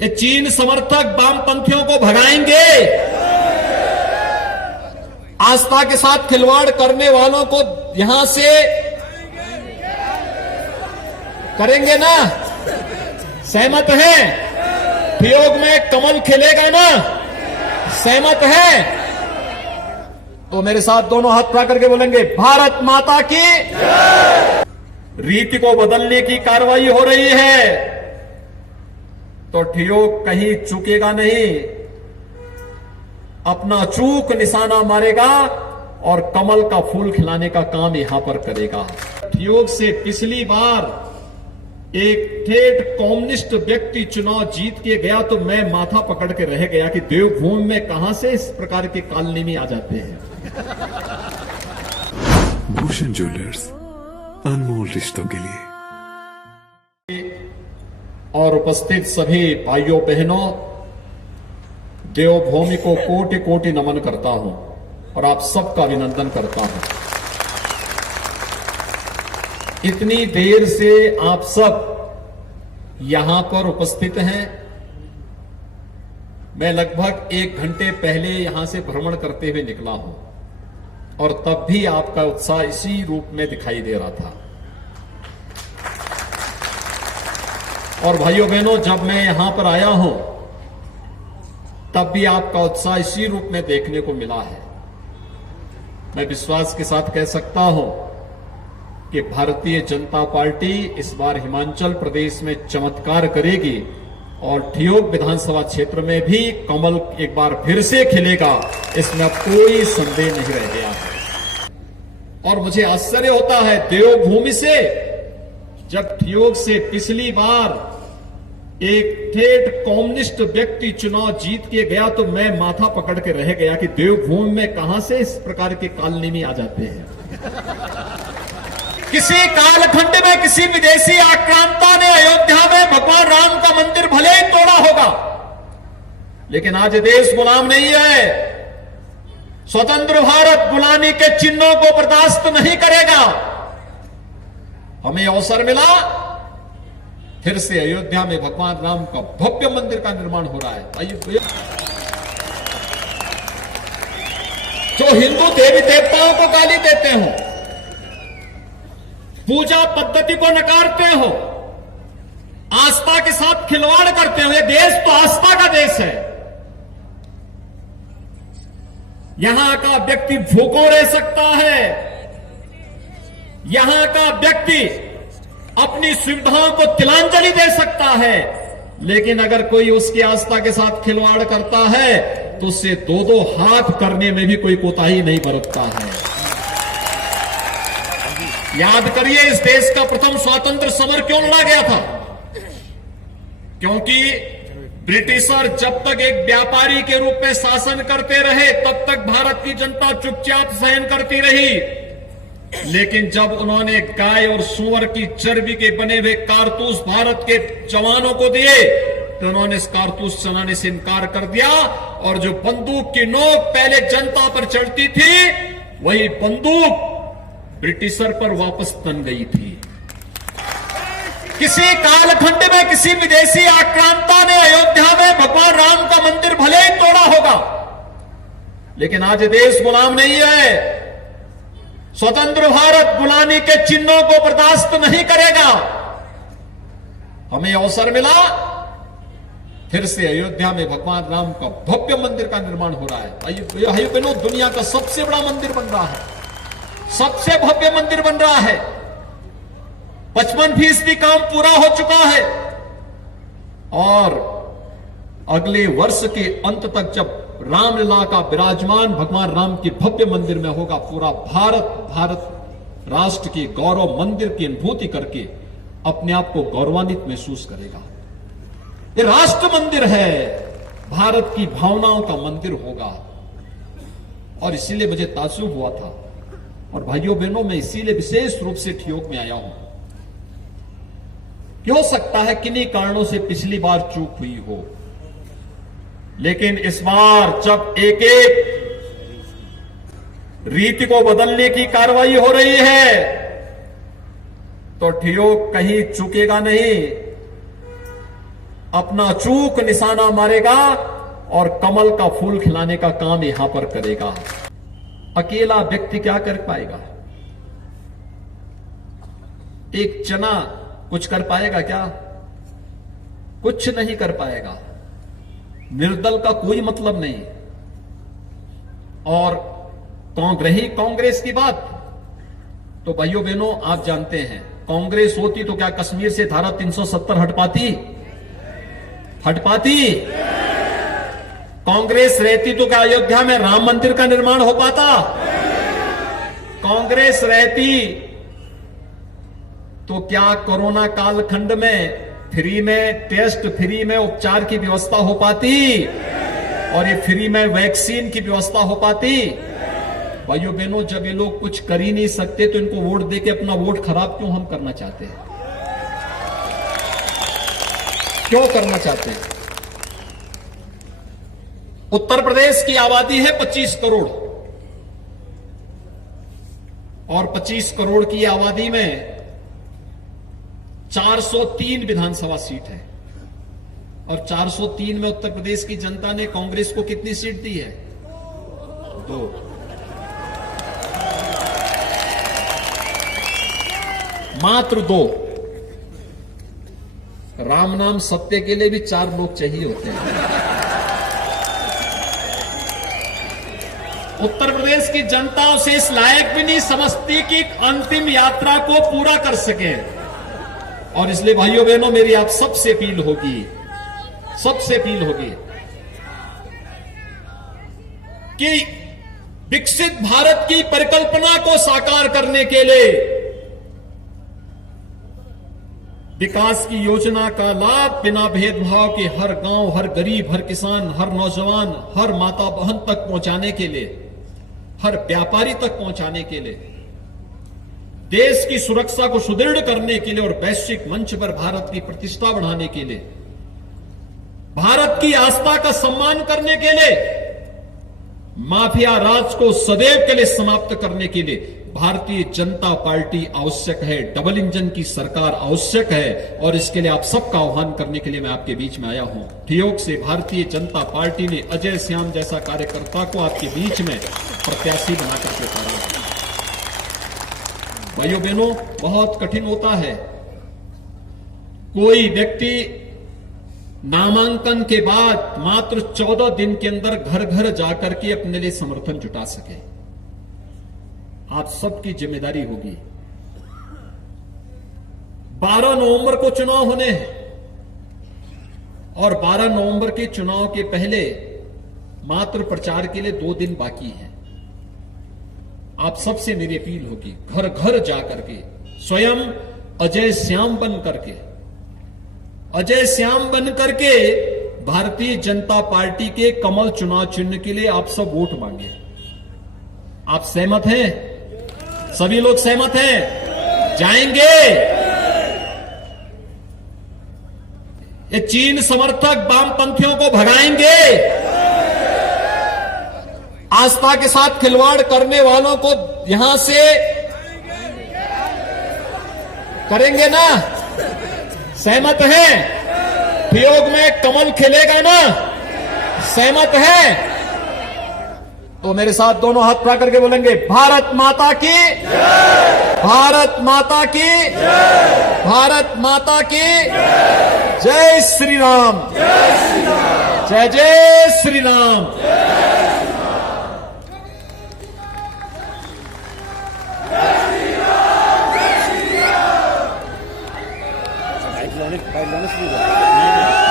ये चीन समर्थक वामपंथियों को भगाएंगे। आस्था के साथ खिलवाड़ करने वालों को यहां से करेंगे ना? सहमत है? ठियोग में कमल खिलेगा ना? सहमत है? तो मेरे साथ दोनों हाथ उठा करके बोलेंगे, भारत माता की रीति को बदलने की कार्रवाई हो रही है, तो ठियोग कहीं चूकेगा नहीं, अपना चूक निशाना मारेगा और कमल का फूल खिलाने का काम यहां पर करेगा। ठियोग से पिछली बार एक ठेठ कम्युनिस्ट व्यक्ति चुनाव जीत के गया तो मैं माथा पकड़ के रह गया कि देवभूमि में कहां से इस प्रकार के कालनेमी आ जाते हैं। भूषण ज्वेलर्स, अनमोल रिश्तों के लिए। और उपस्थित सभी भाइयों बहनों, देवभूमि को कोटि कोटि नमन करता हूं और आप सबका अभिनंदन करता हूं। इतनी देर से आप सब यहां पर उपस्थित हैं। मैं लगभग 1 घंटे पहले यहां से भ्रमण करते हुए निकला हूं और तब भी आपका उत्साह इसी रूप में दिखाई दे रहा था। और भाइयों बहनों, जब मैं यहां पर आया हूं तब भी आपका उत्साह इसी रूप में देखने को मिला है। मैं विश्वास के साथ कह सकता हूं कि भारतीय जनता पार्टी इस बार हिमाचल प्रदेश में चमत्कार करेगी और ठियोग विधानसभा क्षेत्र में भी कमल एक बार फिर से खिलेगा, इसमें अब कोई संदेह नहीं रह गया है। और मुझे आश्चर्य होता है, देवभूमि से जब ठियोग से पिछली बार एक ठेठ कम्युनिस्ट व्यक्ति चुनाव जीत के गया तो मैं माथा पकड़ के रह गया कि देवभूमि में कहां से इस प्रकार के कालनेमी आ जाते हैं। किसी कालखंड में किसी विदेशी आक्रांता ने अयोध्या में भगवान राम का मंदिर भले ही तोड़ा होगा, लेकिन आज देश गुलाम नहीं है। स्वतंत्र भारत गुलामी के चिन्हों को बर्दाश्त नहीं करेगा। हमें अवसर मिला, फिर से अयोध्या में भगवान राम का भव्य मंदिर का निर्माण हो रहा है। जो हिंदू देवी देवताओं को गाली देते हो, पूजा पद्धति को नकारते हो, आस्था के साथ खिलवाड़ करते हो, ये देश तो आस्था का देश है। यहां का व्यक्ति भूखों रह सकता है, यहां का व्यक्ति अपनी सुविधाओं को तिलांजलि दे सकता है, लेकिन अगर कोई उसकी आस्था के साथ खिलवाड़ करता है तो उससे 2-2 हाथ करने में भी कोई कोताही नहीं बरतता है। याद करिए, इस देश का प्रथम स्वतंत्र समर क्यों लड़ा गया था? क्योंकि ब्रिटिशर जब तक एक व्यापारी के रूप में शासन करते रहे तब तक भारत की जनता चुपचाप सहन करती रही, लेकिन जब उन्होंने गाय और सूअर की चर्बी के बने हुए कारतूस भारत के जवानों को दिए तो उन्होंने इस कारतूस चलाने से इनकार कर दिया और जो बंदूक की नोक पहले जनता पर चढ़ती थी वही बंदूक ब्रिटिशर पर वापस तन गई थी। किसी कालखंड में किसी विदेशी आक्रांता ने अयोध्या में भगवान राम का मंदिर भले ही तोड़ा होगा, लेकिन आज देश गुलाम नहीं है। स्वतंत्र भारत गुलामी के चिन्हों को बर्दाश्त नहीं करेगा। हमें अवसर मिला, फिर से अयोध्या में भगवान राम का भव्य मंदिर का निर्माण हो रहा है। भाइयों बहनों, दुनिया का सबसे बड़ा मंदिर बन रहा है, सबसे भव्य मंदिर बन रहा है। 55% काम पूरा हो चुका है और अगले वर्ष के अंत तक जब रामलला का विराजमान भगवान राम के भव्य मंदिर में होगा, पूरा भारत राष्ट्र की गौरव मंदिर की अनुभूति करके अपने आप को गौरवान्वित महसूस करेगा। ये राष्ट्र मंदिर है, भारत की भावनाओं का मंदिर होगा। और इसीलिए मुझे ताज्जुब हुआ था और भाइयों बहनों, मैं इसीलिए विशेष रूप से ठियोग में आया हूं कि हो सकता है किन्हीं कारणों से पिछली बार चूक हुई हो, लेकिन इस बार जब एक एक रीति को बदलने की कार्रवाई हो रही है तो ठियोग कहीं चूकेगा नहीं, अपना अचूक निशाना मारेगा और कमल का फूल खिलाने का काम यहां पर करेगा। अकेला व्यक्ति क्या कर पाएगा? एक चना कुछ कर पाएगा क्या? कुछ नहीं कर पाएगा। निर्दल का कोई मतलब नहीं। और रही कांग्रेस की बात, तो भाइयों बहनों आप जानते हैं, कांग्रेस होती तो क्या कश्मीर से धारा 370 हट पाती? कांग्रेस रहती तो क्या अयोध्या में राम मंदिर का निर्माण हो पाता? कांग्रेस रहती तो क्या कोरोना कालखंड में फ्री में टेस्ट, फ्री में उपचार की व्यवस्था हो पाती? और ये फ्री में वैक्सीन की व्यवस्था हो पाती? भाइयों बहनों, जब ये लोग कुछ कर ही नहीं सकते तो इनको वोट देके अपना वोट खराब क्यों हम करना चाहते हैं? क्यों करना चाहते हैं? उत्तर प्रदेश की आबादी है 25 करोड़ और 25 करोड़ की आबादी में 403 विधानसभा सीट है और 403 में उत्तर प्रदेश की जनता ने कांग्रेस को कितनी सीट दी है? 2। मात्र 2। राम नाम सत्य के लिए भी 4 लोग चाहिए होते हैं। उत्तर प्रदेश की जनता उसे इस लायक भी नहीं समझती कि अंतिम यात्रा को पूरा कर सके। और इसलिए भाइयों बहनों, मेरी आप सबसे अपील होगी कि विकसित भारत की परिकल्पना को साकार करने के लिए विकास की योजना का लाभ बिना भेदभाव के हर गांव, हर गरीब, हर किसान, हर नौजवान, हर माता बहन तक पहुंचाने के लिए, हर व्यापारी तक पहुंचाने के लिए, देश की सुरक्षा को सुदृढ़ करने के लिए और वैश्विक मंच पर भारत की प्रतिष्ठा बढ़ाने के लिए, भारत की आस्था का सम्मान करने के लिए, माफिया राज को सदैव के लिए समाप्त करने के लिए भारतीय जनता पार्टी आवश्यक है। डबल इंजन की सरकार आवश्यक है और इसके लिए आप सबका आह्वान करने के लिए मैं आपके बीच में आया हूं। ठियोग से भारतीय जनता पार्टी ने अजय श्याम जैसा कार्यकर्ता को आपके बीच में प्रत्याशी बनाकर के उतारा। भाइयों बहनों, बहुत कठिन होता है कोई व्यक्ति नामांकन के बाद मात्र 14 दिन के अंदर घर घर जाकर के अपने लिए समर्थन जुटा सके। आप सबकी जिम्मेदारी होगी। 12 नवंबर को चुनाव होने हैं और 12 नवंबर के चुनाव के पहले मात्र प्रचार के लिए 2 दिन बाकी हैं। आप सबसे मेरी अपील होगी, घर घर जाकर के स्वयं अजय श्याम बन करके भारतीय जनता पार्टी के कमल चुनाव चिन्ह के लिए आप सब वोट मांगे। आप सहमत हैं? सभी लोग सहमत हैं? जाएंगे? ये चीन समर्थक वामपंथियों को भगाएंगे? आस्था के साथ खिलवाड़ करने वालों को यहां से करेंगे ना? सहमत है? ठियोग में कमल खिलेगा ना? सहमत है? तो मेरे साथ दोनों हाथ उठा करके बोलेंगे, भारत माता की जय, भारत माता की जय, भारत माता की जय, जय श्री राम, जय जय श्री राम। बाइट लाने शुरू कर